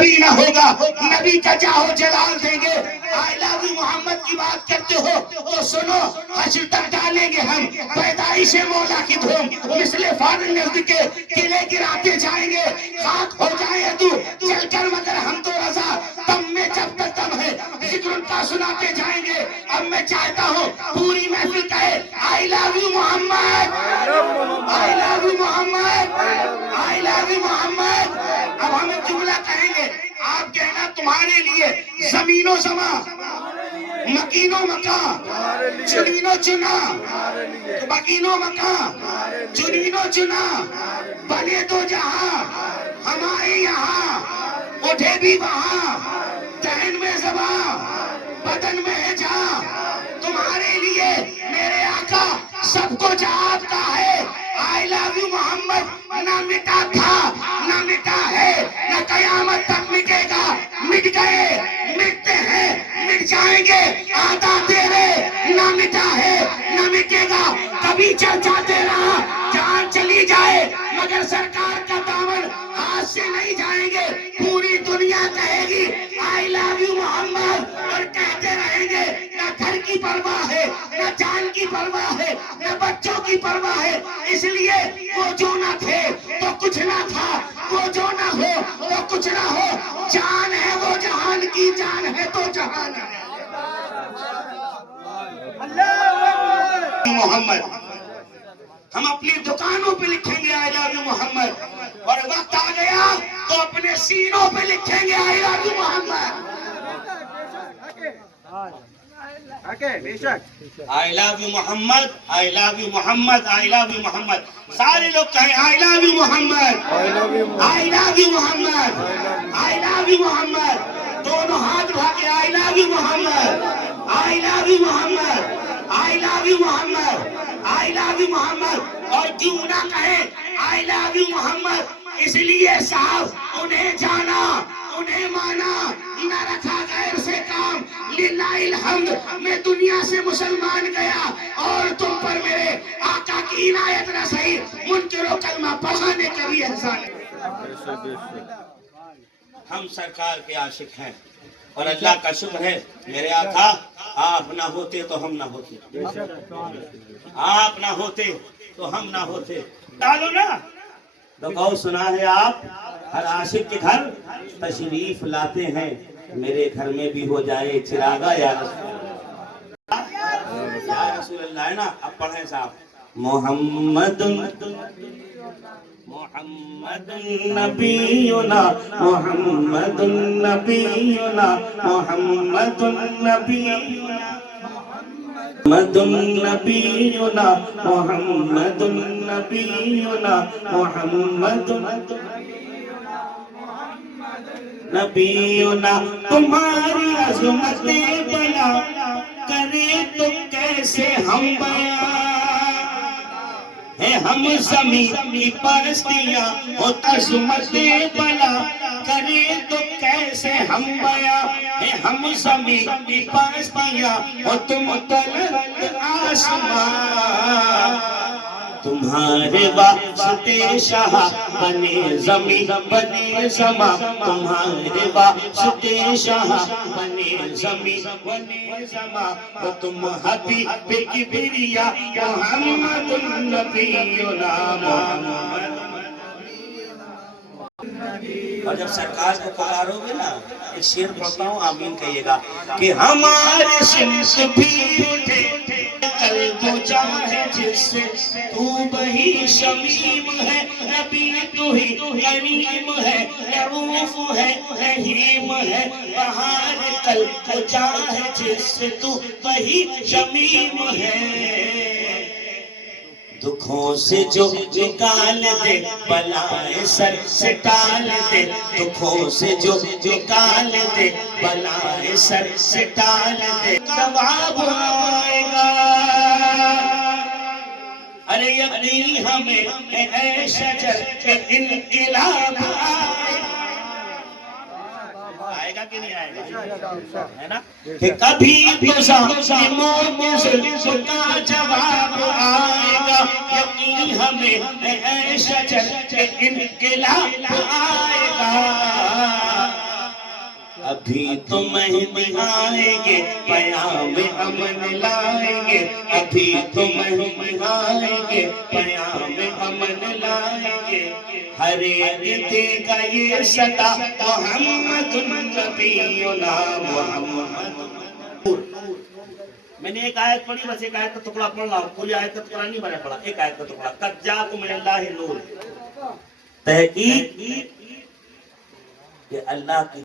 کبھی نہ ہوگا. نبی کا جاہو جلال دیں گے. آئی لو یو محمد کی بات کرتے ہو تو سنو, حشر تک ڈالیں گے ہم پیدائش مولا کی دھوم. مثل فارن نزد کے قلعے گراتے جائیں گے. خاک ہو جائے تو چل کر مگر ہم تو رضا, تم میں جب تک دم ہے ذکر ان کا سناتے جائیں گے. اب میں چاہتا ہوں پوری محفل کہے I love you Muhammad, I love you Muhammad, I love you Muhammad. اب ہم ایک جملہ کہیں گے, آپ کہنا تمہارے لیے زمین و زمان, مکین و مکان, چنین و چنا, مکین و مکان, چنین و چنا, بنے دو جہاں ہمارے یہاں, اٹھے بھی وہاں, ذہن میں زبان, بدن میں ہے جان. تمہارے لیے میرے آقا سب کو جہاد کا ہے. آئی لو یو محمد نہ مٹا تھا نہ مٹا ہے نہ قیامت تک مٹے گا. مٹ گئے, مٹتے ہیں, مٹ جائیں گے. آتا تیرے نہ مٹا ہے نہ مٹے گا. کبھی چرچا تیرا جان چلی جائے مگر سرکار کا دامن ہاتھ سے نہیں جائیں گے. پوری دنیا کہے گی آئی لو یو محمد, اور کہتے رہیں گے. نہ گھر کی پرواہ ہے, نہ جان کی پرواہ ہے, نہ بچوں کی پرواہ ہے. اس لیے وہ جو نہ تھے تو کچھ نہ تھا, وہ جو نہ ہو تو کچھ نہ ہو. جان ہے وہ جہان کی, جان ہے تو جہان ہے. محمد ہم اپنی دکانوں پہ لکھیں گے آئی لو یو محمد, اور وقت آ گیا تو اپنے سینوں پہ لکھیں گے I love you Muhammad. I love you Muhammad, I love you Muhammad, I love you Muhammad. سارے لوگ کہیں I love you Muhammad, I love you Muhammad, I love you Muhammad. دونوں ہاتھ اٹھا کے I love you Muhammad, I love you Muhammad, I love you Muhammad, I love you Muhammad. اور کیوں نہ کہے آئی لو یو محمد, اس لیے صاحب انہیں جانا, انہیں مانا, نہ رکھا غیر سے کام. للہ الحمد میں دنیا سے مسلمان گیا اور تم پر میرے آقا کی عنایت نہ سہی. منکر و کلمہ پڑھانے کا بھی احسان ہے. ہم سرکار کے عاشق ہیں اور اللہ کا شکر ہے میرے آقا آپ نہ ہوتے تو ہم نہ ہوتے, آپ نہ ہوتے تو ہم نہ ہوتے. ڈالو نا تو کہو سنا ہے آپ ہر عاشق کے گھر تشریف لاتے ہیں. میرے گھر میں بھی ہو جائے چراغا یا رسول اللہ ہے نا. اب پڑھیں صاحب. محمد محمد نبینا, محمد نبینا, محمد نبینا, محمد نبینا, محمد نبینا, محمد نبینا. تمہاری عظمت بلا کرے تو کیسے ہم بیان ہے, ہم زمین کی پرستیاں ہو. عظمت بلا کرے تو کیسے ہم بیان ہے, ہم زمین کی پرستیاں ہو. تم بلند آسمان, تمہارے واسطے شاہ بنے زمین بنے زمان. تمہارے واسطے شاہ بنے زمین بنے زمان. تم حبیب کبریا محمد نبینا, محمد. اور جب سرکار کو پکارو گے نا, ایک شعر پڑھتا ہوں, آمین کہیے گا. کہ ہمارے شمس بھی اٹھے قلب چاہے جس سے تو بہی شمیم ہے. نبی تو ہی کریم ہے, رؤوف ہے, رحیم ہے. بہار قلب چاہے جس سے تو بہی شمیم ہے. دکھوں سے جو نکال دے بلائے سر سے ٹال دے. دکھوں سے جو نکال دے بلائے سر سے ٹال دے. جواب آئے گا ارے یقین ہمیں اے شجر کے انقلاب آئے گا کہ نہیں آئے گا, ہے نا. کہ کبھی تو ظالموں کا جواب آئے گا. یقین ہمیں اے شجر کے انقلاب آئے گا. ابھی تو مہدی آئیں گے پیام امن لائیں گے ابھی تو مہدی آئیں گے پیام امن لائیں گے ہر ایک دے گا یہ صدا محمد نبینا محمد میں نے ایک آیت پڑھی بس ایک آیت کا ٹکڑا پڑھ رہا ہوں پوری آیت کا ٹکڑا نہیں میں نے پڑھا ایک آیت کا ٹکڑا قد جاءکم من اللہ نور تحقیق کہ اللہ کی